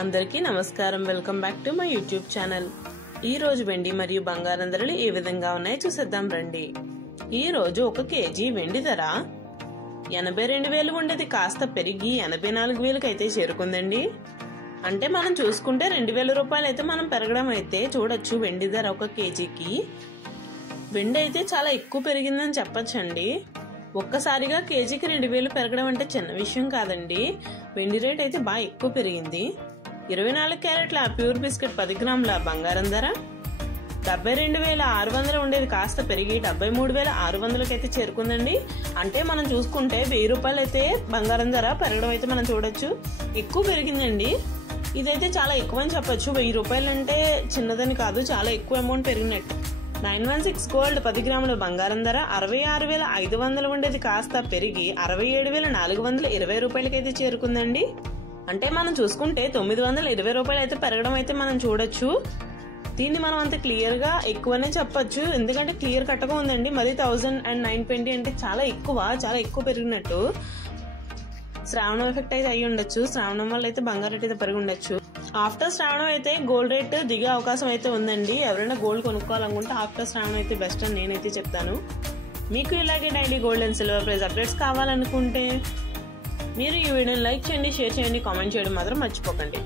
అందరికీ నమస్కారం. Welcome back to my YouTube channel. ఈ రోజు వెండి మరియు బంగారం ధరలు ఏ విధంగా ఉన్నాయో చూసేద్దాం రండి. ఈ రోజు 1 కేజీ వెండి ధర 82,000 ఉండేది కాస్త పెరిగి 84,000 అయితే చేరుకుందండి. అంటే మనం చూసుకుంటే 2,000 రూపాయలు అయితే మనం పెరగడం అయితే చూడొచ్చు. వెండి ధర 1 కేజీకి వెండి అయితే చాలా ఎక్కువ పెరిగిందని చెప్పొచ్చండి. ఒక్కసారిగా కేజీకి 2,000 పెరగడం అంటే చిన్న విషయం కాదండి. వెండి రేట్ అయితే బాగా ఎక్కువ పెరిగింది. 24 క్యారెట్ల ప్యూర్ బిస్కెట్ 10 గ్రాముల బంగారం ధర 72,600 ఉండేది కాస్త పెరిగి 73,600 అయితే చేరుకుందండి. అంటే మనం చూసుకుంటే 1,000 రూపాయలు అయితే బంగారం ధర పెరగడం అయితే మనం చూడొచ్చు. ఎక్కువ పెరిగిందండి. ఇదైతే చాలా ఎక్కువ అని చెప్పొచ్చు. 1,000 రూపాయలు అంటే చిన్నదని కాదు, చాలా ఎక్కువ అమౌంట్ పెరిగినట్టు. 916 గోల్డ్ 10 గ్రాముల బంగారం ధర 66,500 ఉండేది కాస్త పెరిగి 67,420 రూపాయలకైతే చేరుకుందండి. అంటే మనం చూసుకుంటే 920 రూపాయలు అయితే పెరగడం అయితే మనం చూడొచ్చు. దీన్ని మనం అంత క్లియర్ గా ఎక్కువనే చెప్పొచ్చు, ఎందుకంటే క్లియర్ కట్టగా ఉందండి. మరి 1,920 అంటే చాలా ఎక్కువ పెరిగినట్టు. శ్రావణం ఎఫెక్ట్ అయితే అయ్యి ఉండొచ్చు. శ్రావణం వల్ల అయితే బంగారం రేట్ అయితే పెరిగి ఉండొచ్చు. ఆఫ్టర్ శ్రావణం అయితే గోల్డ్ రేట్ దిగే అవకాశం అయితే ఉందండి. ఎవరైనా గోల్డ్ కొనుక్కోవాలనుకుంటే ఆఫ్టర్ శ్రావణం అయితే బెస్ట్ అని నేనైతే చెప్తాను. మీకు ఇలాగే daily gold and silver price updates కావాలనుకుంటే మీరు ఈ వీడియోని లైక్ చేయండి, షేర్ చేయండి, కామెంట్ చేయడం మాత్రం మర్చిపోకండి.